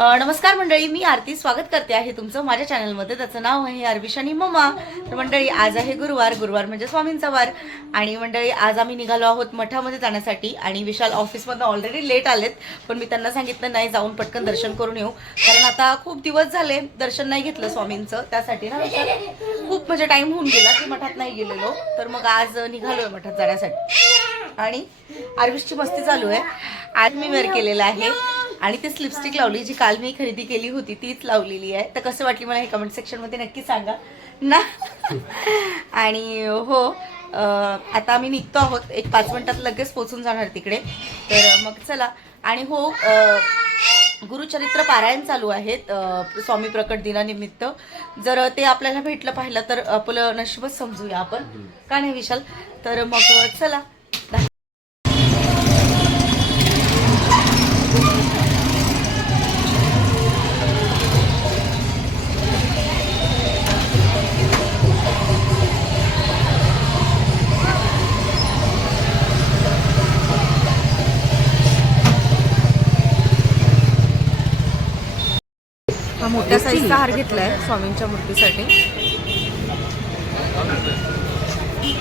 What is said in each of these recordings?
नमस्कार मंडळी मी आरती स्वागत करते आहे तुमचं माझ्या चॅनलमध्ये. त्याचं नाव आहे अरविश आणि मम्मा तर मंडळी आज आहे गुरुवार गुरुवार म्हणजे स्वामींचा वार. आणि मंडळी आज आम्ही निघालो आहोत मठामध्ये जाण्यासाठी आणि विशाल ऑफिसमधनं ऑलरेडी लेट आलेत. पण मी त्यांना सांगितलं नाही जाऊन पटकन दर्शन करून येऊ. कारण आता खूप दिवस झाले दर्शन नाही घेतलं स्वामींचं. त्यासाठी ना विशाल खूप म्हणजे टाईम होऊन गेला की मठात नाही गेलेलो. तर मग आज निघालो आहे मठात जाण्यासाठी. आणि आरविशची मस्ती चालू आहे. आज मी वेअर केलेलं आहे. आणि तीच लिपस्टिक लावली जी काल मी खरेदी केली होती तीच लावलेली आहे. तर कसं वाटली मला हे कमेंट सेक्शनमध्ये नक्की सांगा. ना? आणि हो आता आम्ही निघतो आहोत. एक पाच मिनिटात लगेच पोचून जाणार तिकडे. तर मग चला. आणि हो गुरुचरित्र पारायण चालू आहेत स्वामी प्रकट दिनानिमित्त. जर ते आपल्याला भेटलं पाहिलं तर आपलं नशीबच समजूया आपण. का नाही विशाल? तर मग चला. मोठ्या साईजचा हार घेतलाय स्वामींच्या मूर्तीसाठी.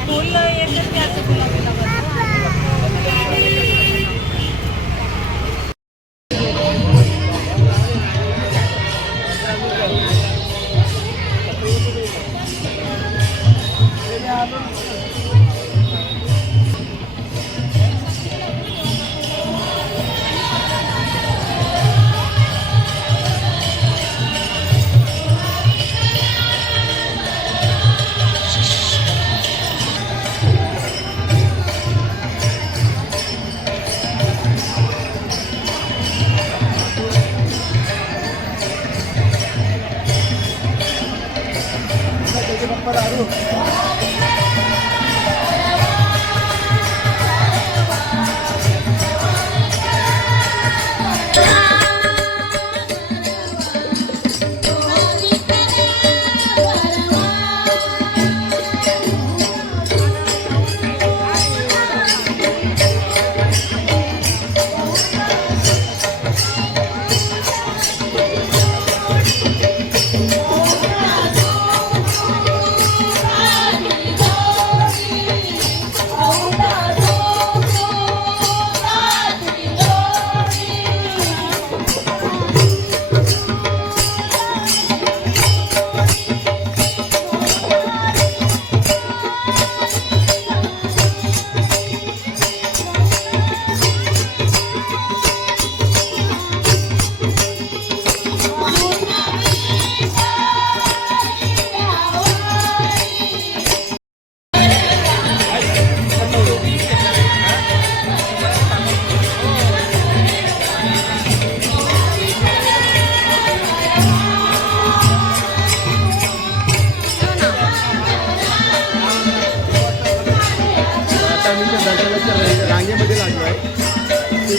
फुल आता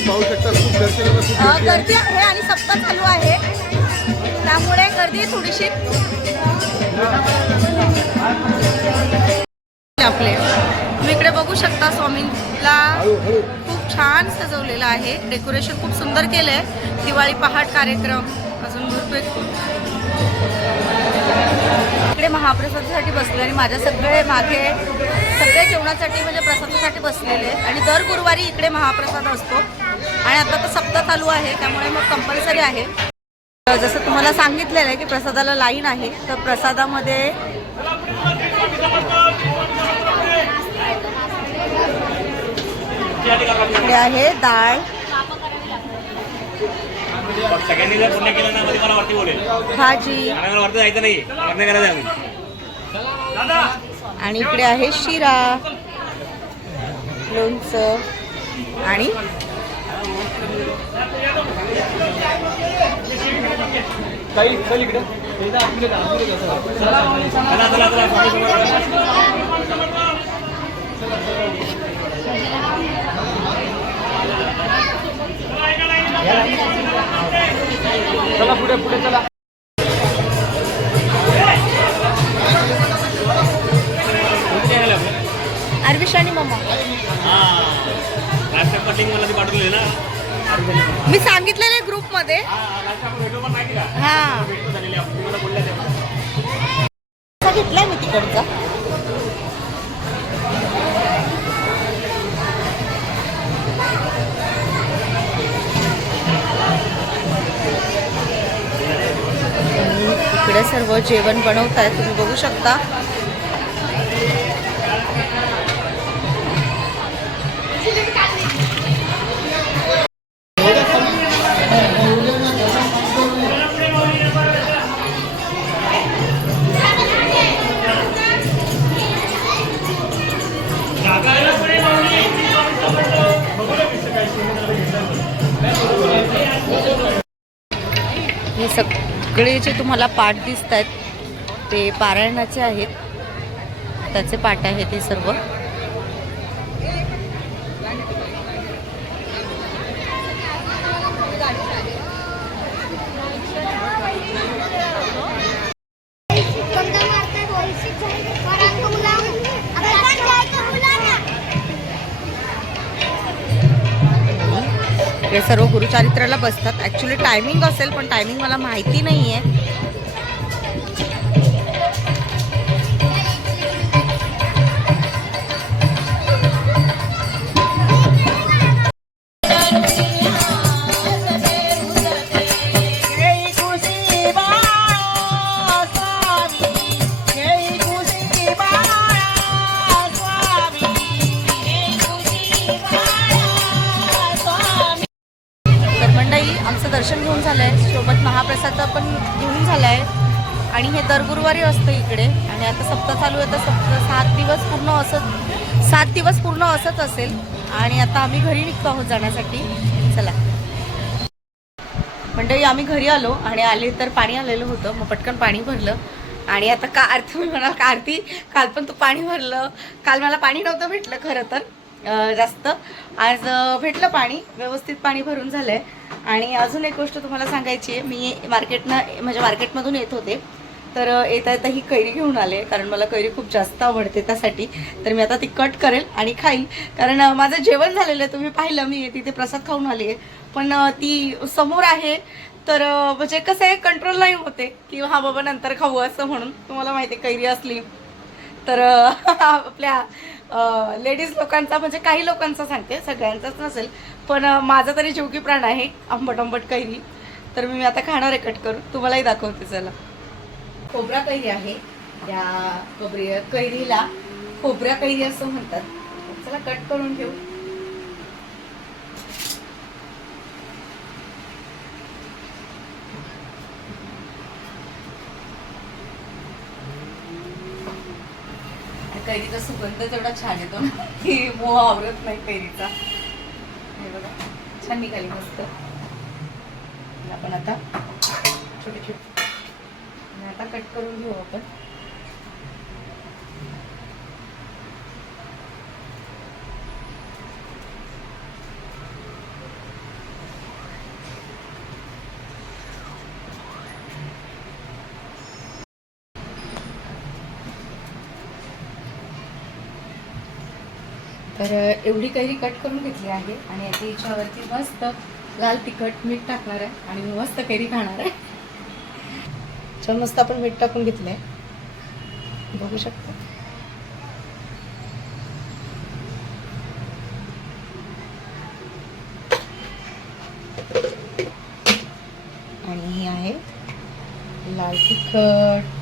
पाहू शकता खूप गर्दी आहे. आणि सप्ताह चालू आहे. त्यामुळे गर्दी थोडीशी आपले. तुम्ही इकडे बघू शकता स्वामींला खूप छान सजवलेलं आहे. डेकोरेशन खूप सुंदर केलं आहे दिवाळी पहाट कार्यक्रम. अजून भरपूर इकडे महाप्रसादासाठी बसले आणि माझ्या सगळे मागे सगळे जेवणासाठी म्हणजे प्रसादासाठी बसलेले आणि दर गुरुवारी इकडे महाप्रसाद असतो. आणि आता तर सप्ताह चालू आहे त्यामुळे मग कंपल्सरी आहे. जसं तुम्हाला सांगितलेलं आहे की प्रसादाला लाईन आहे तर प्रसादामध्ये इकडे आहे डाळ. सगळ्यांनी जर पुण्य केलं ना मध्ये मला वरती बोलेल. भाजी. आणि इकडे आहे शिरा लोणचं आणि चला पुढे पुढे चला. मला ती पाठवली ना मी सांगितलेले ग्रुपमध्ये हा, हा, हा घेतलाय मी तिकडचा. इकडे सर्व जेवण बनवत आहे तुम्ही बघू शकता. सगळे जे तुम्हाला पाठ दिसत आहेत ते पारायणाचे आहेत. त्याचे पाठ आहेत हे सर्व. हे सर्व गुरुचारित्राला बसतात. ॲक्च्युली टायमिंग असेल पण टायमिंग मला माहिती नाही आहे दिवस पूर्ण असं सात दिवस पूर्ण असंच असेल आणि आता आम्ही घरी निघतो आहोत जाण्यासाठी. चला. मंडळी आम्ही घरी आलो आणि आले तर पाणी आलेलं होतं. मग पटकन पाणी भरलं. आणि आता का आरती मी म्हणाल का आरती काल पण तू पाणी भरलं. काल मला पाणी नव्हतं भेटलं खरं तर. जास्त. आज भेटलं पाणी. व्यवस्थित पाणी भरून झालं आहे आणि अजून एक गोष्ट तुम्हाला सांगायची आहे. मी मार्केटनं म्हणजे मार्केटमधून येत होते. तर येता येता ही कैरी घेऊन आले कारण मला कैरी खूप जास्त आवडते त्यासाठी. तर मी आता ती कट करेल आणि खाईल. कारण माझं जेवण झालेलं आहे तुम्ही पाहिलं मी तिथे प्रसाद खाऊन आली आहे. पण ती समोर आहे. तर म्हणजे कसं आहे कंट्रोल नाही होते की हा बाबा नंतर खाऊ असं म्हणून. तुम्हाला माहिती आहे कैरी असली. तर आपल्या लेडीज लोकांचा म्हणजे काही लोकांचा सांगते सगळ्यांचाच नसेल. पण माझा तरी जीवकी प्राण आहे आंबट आंबट कैरी. तर मी आता खाणार आहे कट करून. तुम्हालाही दाखवते चला. खोबरा कैरी आहे. या खोबरी कैरीला खोबऱ्या कैरी असं म्हणतात. चला कट करून ठेवू. कैरीचा सुगंध तेवढा छान येतो ना की मोह आवरत नाही कैरीचा. हे बघा छान निघाली मस्त. आपण आता छोटे छोटे कट करून घेऊ आपण. तर एवढी कैरी कट करून घेतली आहे आणि याच्या हिच्यावरती मस्त लाल तिखट मीठ टाकणार आहे आणि मी मस्त कैरी खाणार आहे. छान मस्त आपण मीठ टाकून घेतलंय. बघू शकतो. आणि ही आहे लाल तिखट.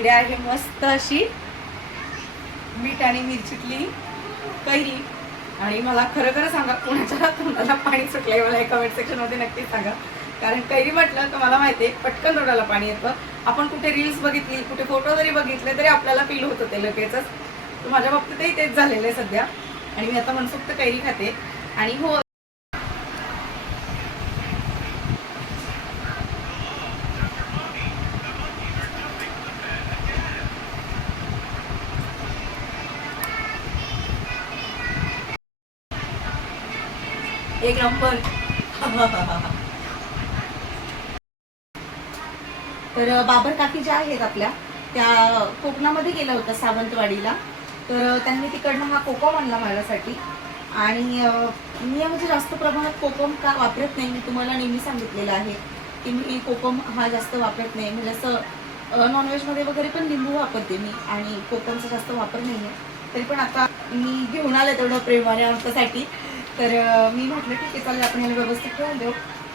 इकडे आहे मस्त अशी. मीठ आणि मिरचीतली कैरी. आणि मला खरं खरं सांगा कोणाच्या तोंडाला पाणी सुटलंय मला कमेंट सेक्शनमध्ये नक्कीच सांगा. कारण कैरी म्हटलं तर मला माहिती आहे पटकन तोंडाला पाणी येतं. आपण कुठे रील्स बघितली कुठे फोटो जरी बघितले तरी आपल्याला फील होत ते लगेचच. माझ्या बाबतीतही तेच झालेलं आहे सध्या. आणि मी आता मनसोक्त कैरी खाते. आणि हो एक नंबर तर बाबर काकी ज्या आहेत आपल्या त्या कोकणामध्ये गेल्या होत्या सावंतवाडीला. तर त्यांनी तिकडनं हा कोकम आणला माझ्यासाठी. आणि मी म्हणजे जास्त प्रमाणात कोकम का वापरत नाही मी तुम्हाला नेहमी सांगितलेलं आहे की मी कोकम हा जास्त वापरत नाही. म्हणजे असं नॉनव्हेजमध्ये वगैरे पण लिंबू वापरते मी आणि कोकमचा जास्त वापर नाही आहे तरी पण आता मी घेऊन आलं तेवढं प्रेमाने आमच्यासाठी. तर मी म्हटलं ठीक आहे चालेल आपण याला व्यवस्थित ठेवून देऊ.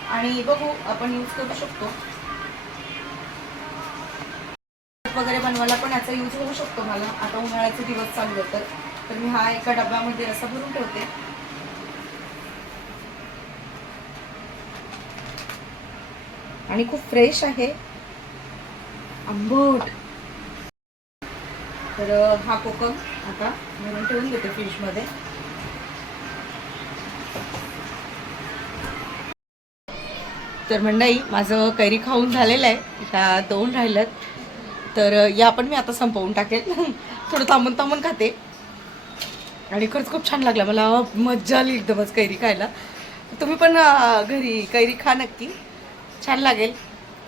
आणि बघू आपण यूज करू शकतो. वगैरे बनवायला पण याचा यूज होऊ शकतो मला. आता उन्हाळ्याचे दिवस चालू होतात तर. मी हा एका डब्यामध्ये असं भरून ठेवते. आणि खूप फ्रेश आहे. आंबट. तर हा कोकम आता भरून ठेवून देते फ्रीजमध्ये तर मंडई माझं कैरी खाऊन झालेलं आहे. ह्या दोन राहिल्यात. तर या पण मी आता संपवून टाकेल. थोडं थांबून थांबून खाते. आणि खरंच खूप छान लागला. मला मज्जा आली एकदमच कैरी खायला. तुम्ही पण घरी कैरी खा नक्की. छान लागेल.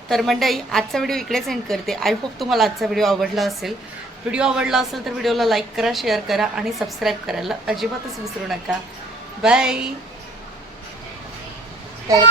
तर मंडई आजचा व्हिडिओ इकडे सेंड करते. आय होप तुम्हाला आजचा व्हिडिओ आवडला असेल. व्हिडिओ आवडला असेल तर व्हिडिओला लाईक करा शेअर करा आणि सबस्क्राईब करायला अजिबातच विसरू नका. Bye bye